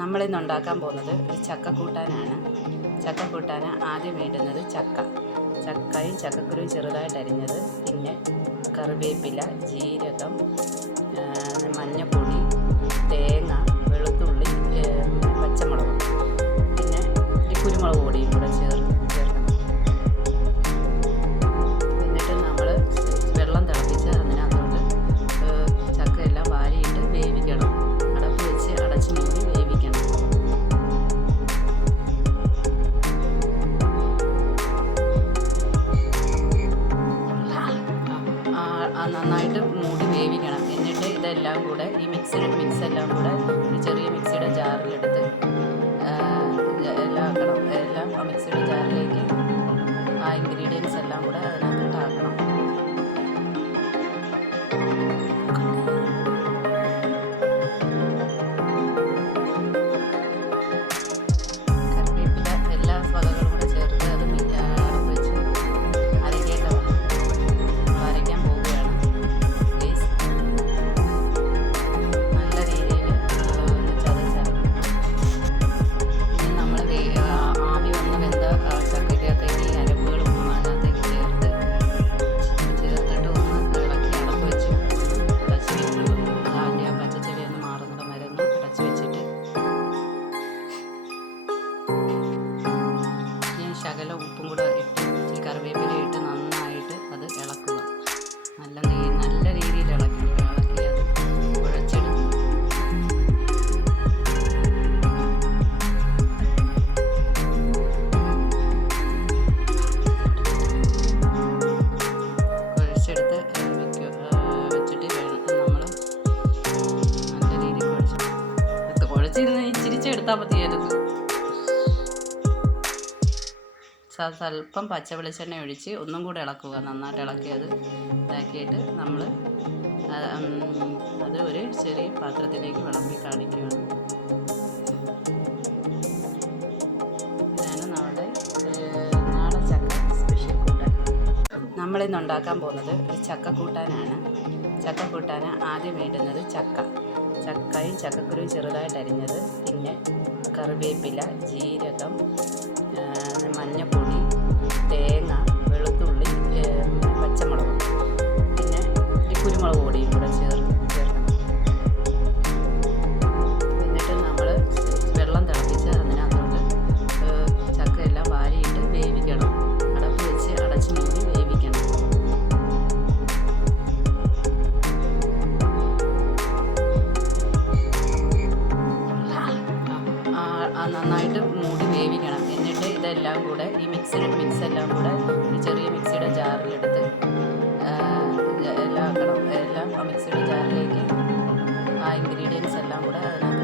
നമ്മളിന്ന് ഉണ്ടാക്കാൻ പോകുന്നത് ഒരു ചക്കക്കൂട്ടാനാണ്. ചക്കക്കൂട്ടാന് ആദ്യം വേണ്ടുന്നത് ചക്കയും ചക്കക്കുരുവും ചെറുതായിട്ട് അരിഞ്ഞത്, പിന്നെ കറിവേപ്പില, ജീരകം, മഞ്ഞൾപ്പൊടി, തേങ്ങ, വെളുത്തുള്ളി, പച്ചമുളക്, പിന്നെ ഈ കുരുമുളക് പൊടിയും കൂടെ ചേർക്കണം. എന്നിട്ട് നമ്മൾ വെള്ളം തിളപ്പിച്ച് അതിനകത്തോട്ട് ചക്കയെല്ലാം വാരിയിട്ട് വേവിക്കണം. അടപ്പ് വെച്ച് അടച്ച് മൂടി വേവിക്കണം. നന്നായിട്ട് മൂടി വേവിക്കണം. എന്നിട്ട് ഇതെല്ലാം കൂടെ ഈ മിക്സ് എല്ലാം കൂടെ ഒരു ചെറിയ മിക്സിയുടെ ജാറിലെടുത്ത് എല്ലാം ആ മിക്സിയുടെ ജാറിലേക്ക് ആ ഇൻഗ്രീഡിയൻസ് എല്ലാം കൂടെ അതിനകത്തോട്ട് ആക്കണം. കറിവേപ്പില എല്ലാ വകകളും കൂടെ ചേർത്ത് അത് അടപ്പ് വെച്ച് അരയ്ക്കേണ്ടതാണ്. അരയ്ക്കാൻ പോവുകയാണ്. പ്ലീസ് നല്ല രീതിയിൽ ചതച്ചരയ്ക്കും. ഇനി നമ്മൾ ആവി വന്ന് വെന്ത ചക്കയ്ക്കകത്തേക്ക് ഈ അരപ്പുകളും അതിനകത്തേക്ക് ചേർത്തിട്ട് ഒന്ന് ഇളക്കി അടപ്പ് വെച്ച് അടച്ച് വെക്കണം. അതിൻ്റെ ആ പച്ചച്ചെവി ഒന്ന് മാറുന്നത് വരെ ഒന്ന് അടച്ച് വെച്ചിട്ട് ശകലം ഉപ്പും കൂടെ ഇട്ട് ഈ കറിവേപ്പില ഇട്ട് നന്നായിട്ട് അത് ഇളക്കുക. നല്ല രീതിയിൽ ഇളക്കി അത് കുഴച്ചെടുക്കുക. കുഴച്ചെടുത്ത് വെച്ചിട്ട് നമ്മൾ നല്ല രീതിയിൽ കുഴച്ചിരുന്ന് ഇച്ചിരിച്ചെടുത്താൽ മതിയായിരുന്നു. സ്വല്പം പച്ച വെളിച്ചെണ്ണ ഒഴിച്ച് ഒന്നും കൂടെ ഇളക്കുക. നന്നായിട്ട് ഇളക്കി അത് ഇതാക്കിയിട്ട് നമ്മൾ അത് ഒരു ചെറിയ പാത്രത്തിലേക്ക് വിളമ്പി കാണിക്കുകയാണ്. ഇതാണ് നമ്മുടെ നാടൻ ചക്ക സ്പെഷ്യൽ കൂട്ടാൻ. നമ്മളിന്ന് ഉണ്ടാക്കാൻ പോകുന്നത് ഒരു ചക്കക്കൂട്ടാനാണ്. ചക്കക്കൂട്ടാന് ആദ്യം വേണ്ടുന്നത് ചക്കയും ചക്കക്കുരുവും ചെറുതായിട്ട് അരിഞ്ഞത്, പിന്നെ കറിവേപ്പില, ജീരകം, മഞ്ഞൾപ്പൊടി, തേങ്ങ, വെളുത്തുള്ളി, പച്ചമുളക്, പിന്നെ ഈ കുരുമുളക് പൊടിയും കൂടെ ചേർക്കണം. എന്നിട്ട് നമ്മൾ വെള്ളം തിളപ്പിച്ച് അതിനകത്തോട്ട് ചക്കയെല്ലാം വാരിയിട്ട് വേവിക്കണം. അടപ്പ് വെച്ച് അടച്ച് മൂടി വേവിക്കണം. നന്നായിട്ട് മൂടി വേവിക്കണം. എന്നിട്ട് ഇതെല്ലാം കൂടെ ഈ മിക്സ് എല്ലാം കൂടെ ഒരു ചെറിയ മിക്സിയുടെ ജാറിലെടുത്ത് എല്ലാം ആ മിക്സിയുടെ ജാറിലേക്ക് ആ ഇൻഗ്രീഡിയൻസ് എല്ലാം കൂടെ അതിനകത്ത്